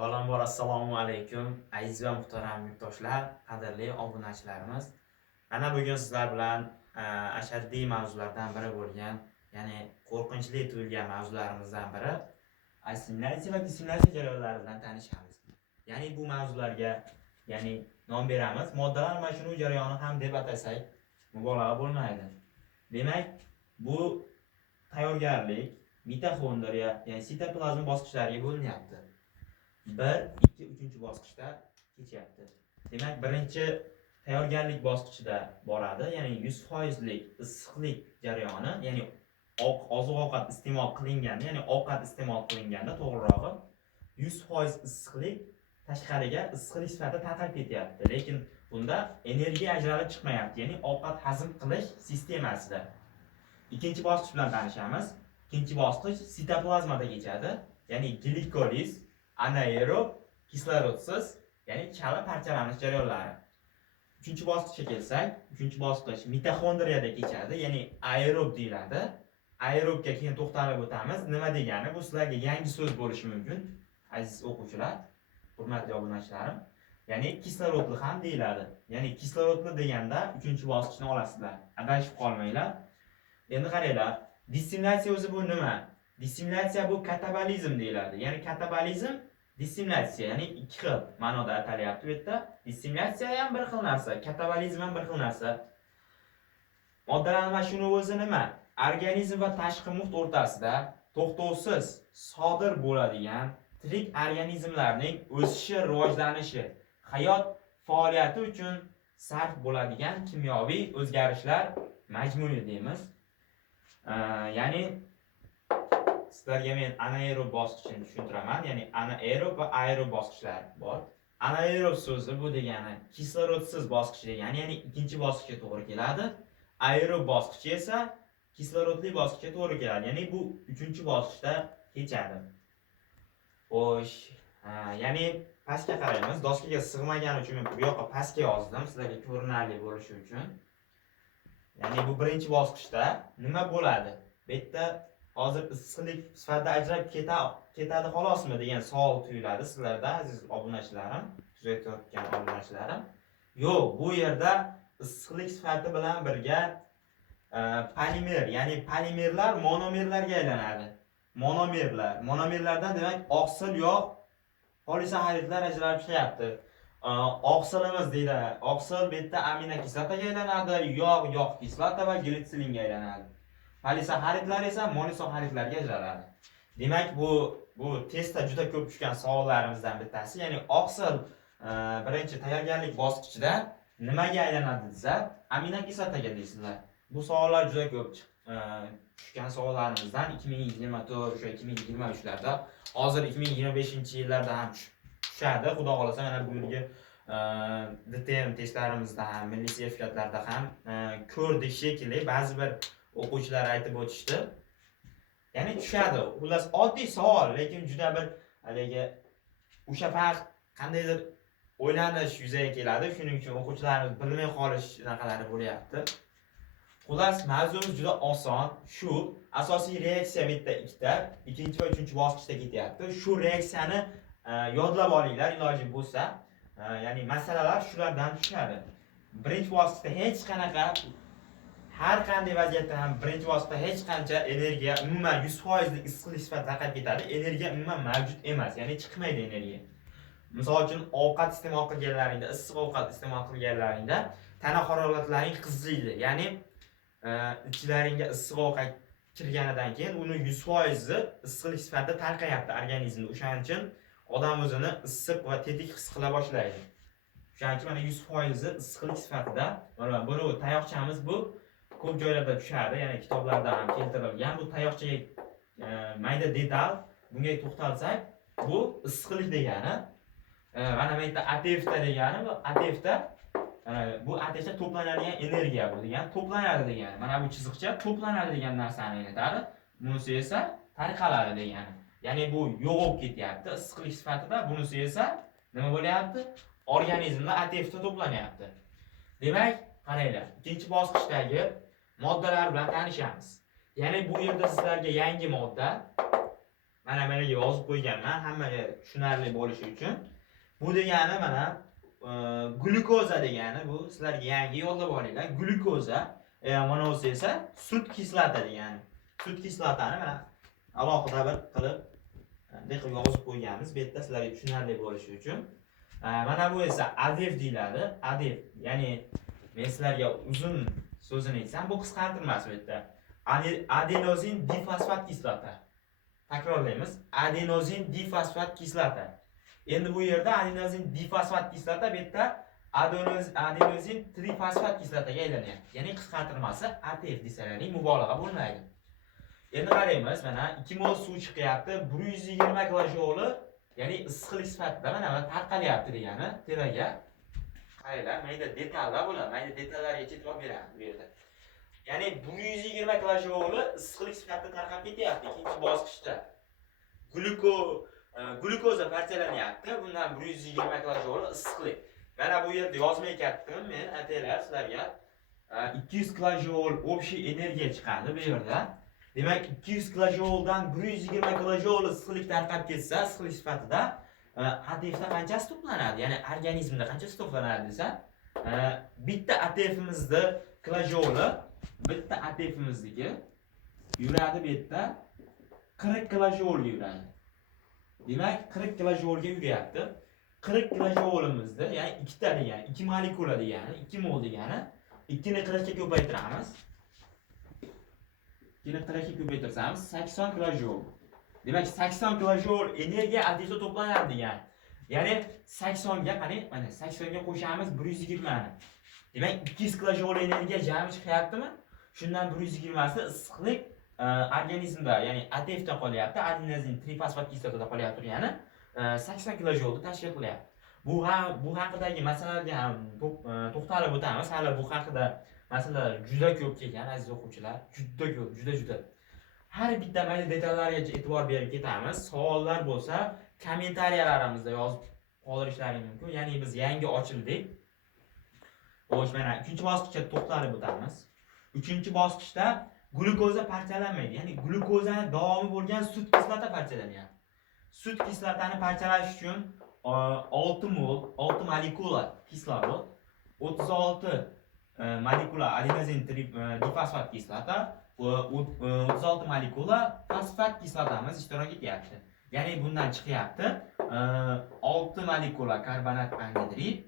Avvalambor assalomu alaykum aziz va muhtaram yurtdoshlar, qadrli obunachilarimiz. Mana bugun sizlar bilan ashaddiy mavzulardan biri bo'lgan, ya'ni qo'rqinchli tuyulgan mavzularimizdan biri assimilyatsiya va dissimilyatsiya jarayonlari bilan tanishamiz. Ya'ni bu mavzularga nom beramiz. Moddalar almashinuv jarayoni ham deb atasak mubolag'a bo'lmaydi. Demak, bu tayyorgarlik mitoxondriya, ya'ni sitoplazm bosqichlariga bo'linyapti. 1, 2, 3 bosqichda kechyapti. Demak, birinchi tayyorgarlik bosqichida boradi, ya'ni 100% lik issiqlik jarayoni, ya'ni oziq-ovqat iste'mol qilinganda, ya'ni ovqat iste'mol qilinganda to'g'rirog'i 100% issiqlik tashqariga issiqlik sifatida tarqalib ketyapti. Lekin bunda energiya ajralib chiqmayapti, ya'ni ovqat hazm qilish sistemasida. Ikkinchi bosqich bilan tanishamiz. Ikkinchi bosqich sitoplazmada kechadi, ya'ni glikoliz, anaerob, kislorodsiz, ya'ni chala parchalanish jarayonlari. Uchinchi bosqichga kelsak, uchinchi bosqich mitoxondriyada kechadi, ya'ni aerob deyiladi. Aerobga keyin to'xtalib o'tamiz. Nima degani? Bu sizlarga yangi so'z bo'lishi mumkin, aziz o'quvchilar, hurmatli obunachilarim. Ya'ni kislorodli ham deyiladi. Ya'ni kislorodli deganda uchinchi bosqichni olasizlar. Adashib qolmanglar. Endi qaranglar, dissimilyatsiya o'zi bu nima? Dissimilyatsiya bu katabolizm deyiladi. Ya'ni katabolizm, dissimilyatsiya, ya'ni ikki xil ma'noda atalyapti bu yerda. Dissimilyatsiya ham bir xil narsa, katabolizm ham bir xil narsa. Moddalar almashinuvi o'zi nima? Organizm va tashqi muhit o'rtasida to'xtovsiz sodir bo'ladigan tirik organizmlarning o'sishi, rivojlanishi, hayot faoliyati uchun sarf bo'ladigan kimyoviy o'zgarishlar majmui deymiz. Ya'ni sizlarga men anaerob bosqichini tushuntiraman. Ya'ni anaerob va aerob bosqichlar bor. Anaerob so'zi bu degani kislorodsiz bosqich degani, ya'ni ikkinchi bosqichga to'g'ri keladi. Aerob bosqichi esa kislorodli bosqichga to'g'ri keladi. Ya'ni bu uchinchi bosqichda kechadi. Xo'sh, ya'ni pastga qaraymiz. Doskaga sig'magani uchun men bu yoqqa pastga yozdim, sizlarga ko'rinarli bo'lishi uchun. Ya'ni bu birinchi bosqichda nima bo'ladi? Bu yerda hozir issiqlik sifatida ajralib ketadi xolosmi degan savol tuyuladi sizlarda, aziz obunachilarim, kuzatayotgan obunachilarim. Yo'q, bu yerda issiqlik sifati bilan birga polimer, ya'ni polimerlar monomerlarga aylanadi. Monomerlardan demak oqsil yog' polisaxaridlar ajralib chiqyapti. Oqsilimiz deydi. Oqsil bu yerda aminokislotaga aylanadi, yog' kislota va glitsinga aylanadi. Polisaxaridlar esa monosaxaridlarga ajraladi. Demak, bu testda juda ko'p tushgan savollarimizdan bittasi. Ya'ni oqsil birinchi tayyorgarlik bosqichida nimaga aylanadi desa, aminokislotaga deysizlar. Bu savollar juda ko'p tushgan savollarimizdan 2024 o'sha 2023larda, hozir 2025-yillarda ham tushadi. Xudo xolasa mana bu yilgi DTM testlarimizda ham, milliy sertifikatlarda ham ko'rdik shekilli, ba'zi bir o'quvchilar aytib o'tishdi. Ya'ni tushadi. Xullas oddiy savol, lekin juda bir haligi o'sha farq qandaydir o'ylanish yuzaga keladi. Shuning uchun o'quvchilarimiz bilmay qolish narxalari bo'lyapti. Xullas mavzuimiz juda oson. Shu asosiy reaksiya bitta ikkita, ikkinchi va uchinchi bosqichda ketyapti. Shu reaksiyani yodlab olinglar iloji bo'lsa. Ya'ni masalalar shulardan tushadi. Birinchi bosqichda hech qanaqa, har qanday vaziyatda ham birinchi bosqichda hech qancha energiya, umuman 100% lik issiqlik sifatida tarqalib ketadi. Energiya umuman mavjud emas, ya'ni chiqmaydi energiya. Misol uchun ovqat iste'mol qilganlaringda, issiq ovqat iste'mol qilganlaringda tana haroratlaring qiziydi. Ya'ni ichlaringga issiq ovqat kirganidan keyin uni 100% issiqlik sifatida tarqayapti organizmda. O'shaning uchun odam o'zini issiq va tetik his qila boshlaydi. O'shaning uchun mana 100% issiqlik sifatida, mana buni tayoqchamiz bu ko'p joylarda tushadi, ya'ni kitoblarda ham keltirilgan. Bu tayoqchaga mayda detal, bunga to'xtalsak, bu issiqlik degani. Mana bu yerda ATFda degani, bu ATFda bu ATFda to'planadigan energiya bu degani, to'planadi degani. Mana bu chiziqcha to'planadi degan narsani anglatadi. Bunisi esa tarqaladi degani. Ya'ni bu yo'qolib ketyapti issiqlik sifatida, bunisi esa nima bo'lyapti? Organizmda ATFda to'planyapti. Demak, qaranglar, ikkinchi bosqichdagi moddalar bilan tanishamiz. Ya'ni bu yerda sizlarga yangi modda, mana men yozib qo'yganman hammaga tushunarli bo'lishi uchun. Bu degani mana glyukoza degani bu sizlarga yangi yo'llab olinglar. Glyukoza mana o'zi esa sut kislota degani. Sut kislotani mana alohida bir qilib deb yozib qo'yganmiz. Bu yerda sizlarga tushunarli bo'lishi uchun. Mana bu esa ADF deyiladi. ADF ya'ni men sizlarga uzun so'zini aytsam, bu qisqartirmasi bu yerda. Adenozin difosfat kislota. Takrorlaymiz. Adenozin difosfat kislota. Endi bu yerda adenozin difosfat kislota bu yerda adenozin trifosfat kislotaga aylanyapti. Ya'ni qisqartirmasi ATF desalarning mubolag'a bo'lmaydi. Endi qaraymiz, mana 2 mol suv chiqyapti, 120 kilojoli, ya'ni issiqlik sifatida mana tarqalyapti degani tevaga. Qaranglar, mayda detallar bo'ladi. Mayda detallarga e'tibor beramiz bu yerda. Ya'ni 120 kilojoli issiqlik sifatida tarqab ketyapti ikkinchi bosqichda. Glyukoza parchalanyapti. Bundan 120 kilojoli issiqlik. Mana bu yerda yozmayaptim men, aytaylar sizlarga. 200 kilojol общий energiya chiqadi bu yerda. Demak, 200 kilojoldan 120 kilojol issiqlik tarqab ketsa, issiqlik sifatida ATFda qanchasi to'planadi? Ya'ni organizmda qanchasi to'planadi desa, bitta ATFimizda kilojoli, bitta ATFimizniki yuradi bu yerda 40 kilojol yuradi. Demak, 40 kilojolga yuryapti. 40 kilojolimizda, ya'ni ikkita degani, 2 molekula degani, 2 mol degani, 2 ni 40 ga ko'paytiramiz. 2 ni 40 ga ko'paytirsamiz 80 kilojol. Demak, 80 kilojol energiya ATFda to'planadi degani. Ya'ni 80 ga qarang, mana 80 ga qo'shamiz 120 ni. Demak, 200 kilojol energiya jami chiqyaptimi? Shundan 120 si issiqlik organizmda, ya'ni ATFda qolyapti, adenozin trifosfat kislotada qolyapti, ya'ni 80 kilojolni tashkil qilyapti. Bu haqidagi masalalarga ham to'xtalib o'tamiz. Hali bu haqida masalalar juda ko'p kelgan aziz o'quvchilar, juda ko'p, juda. Har bitta mayda detallarga e'tibor berib ketamiz. Savollar bo'lsa, kommentariyalarimizda yozib qoldirishlaring mumkin. Ya'ni biz yangi ochildik. Xo'sh, mana 3-bosqichga to'xtalib o'tamiz. 3-bosqichda glyukoza parchalanmaydi. Ya'ni glyukozani davomi bo'lgan sut kislota parchalanyapti. Sut kislotani parchalash uchun 6 mol, 6 molekula kislorod, 36 molekula adenozin difosfat kislota va 36 molekula fosfat kislotamiz ishtirok etyapti. Ya'ni bundan chiqyapti 6 molekula karbonat angidrid,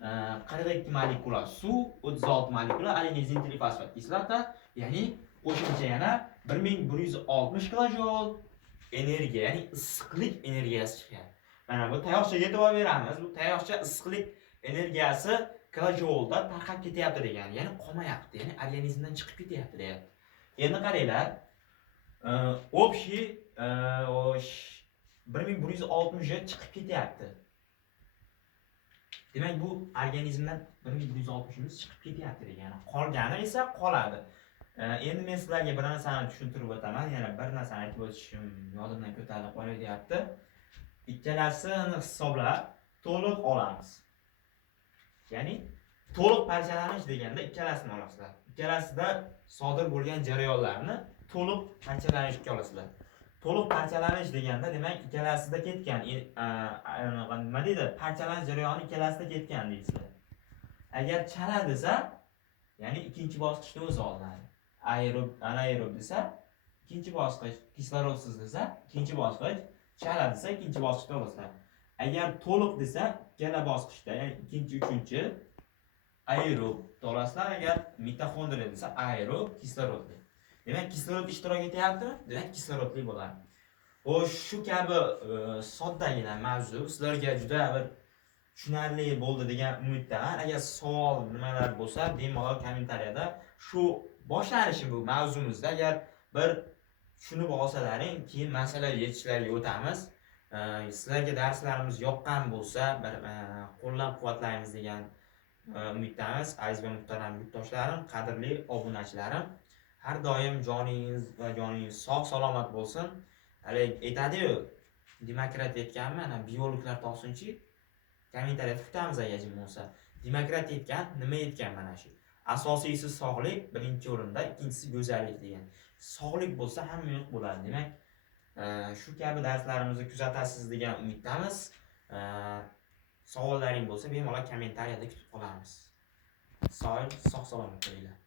42 molekula suv, 36 molekula adenozin trifosfat kislota, ya'ni qo'shimcha yana 1160 kilojol energiya, ya'ni issiqlik energiyasi chiqadi. Mana bu tayoqchaga e'tibor beramiz. Bu tayoqcha issiqlik energiyasi kilojolda tarqab ketyapti degani, ya'ni qolmayapti, ya'ni organizmdan chiqib ketyapti deyapti. Endi qaranglar, общий 1160 ga chiqib ketyapti. Demak, bu organizmdan 1160 miz chiqib ketyapti degani. Qolgani esa qoladi. Endi men sizlarga bir narsani tushuntirib o'taman. Yana bir narsani aytib o'tishim yodimdan ko'tarilib qolyapti. Ikkalasini hisoblab to'liq olamiz. Ya'ni to'liq parchalanish deganda ikkalasini olasizlar. Ikkalasida sodir bo'lgan jarayonlarni to'liq parchalanishga olasizlar. To'liq parchalanish deganda demak ikkalasida ketgan, nima deydi? Parchalanish jarayoni ikkalasida ketgan deysizlar. Agar chala desa, ya'ni ikkinchi bosqichda o'zi olinadi. Anaerob desa, ikkinchi bosqich, kislorodsiz desa, ikkinchi bosqich, chala desa, ikkinchi bosqichda olasizlar. Agar to'liq desa, ikkala bosqichda, ya'ni ikkinchi, uchinchi aerob olasizlar. Agar mitoxondriya desa, aerob kislorodli. Demak, kislorod ishtirok etyaptimi? Demak, kislorodli bo'ladi. Xo'sh, shu kabi soddagina mavzu sizlarga juda bir tushunarli bo'ldi degan umiddaman. Agar savol nimalar bo'lsa, bemalol kommentariyada shu boshlanishi bu mavzumizda agar bir tushunib olsalaring, keyin masalaga yetishlarga o'tamiz. Sizlarga darslarimiz yoqqan bo'lsa, bir qo'llab-quvvatlaymiz degan umiddamiz. Aziz va muhtaram yurtdoshlarim, qadrli obunachilarim, har doim joningiz va joningiz sog' salomat bo'lsin. Hali aytadi-yu, demokrat aytganmi, ana biologlar topsinchi, kommentariyada kutamiz agar jim bo'lsa. Demokrat aytgan, nima aytgan mana shu? Asosiysi sog'lik, birinchi o'rinda, ikkinchisi go'zallik degan. Sog'lik bo'lsa hamma yo'q bo'ladi. Demak, Shu kabi darslarimizni kuzatasiz degan umiddamiz. Savollaring bo'lsa bemalol kommentariyada kutib qolamiz. Sog' salomat bo'linglar.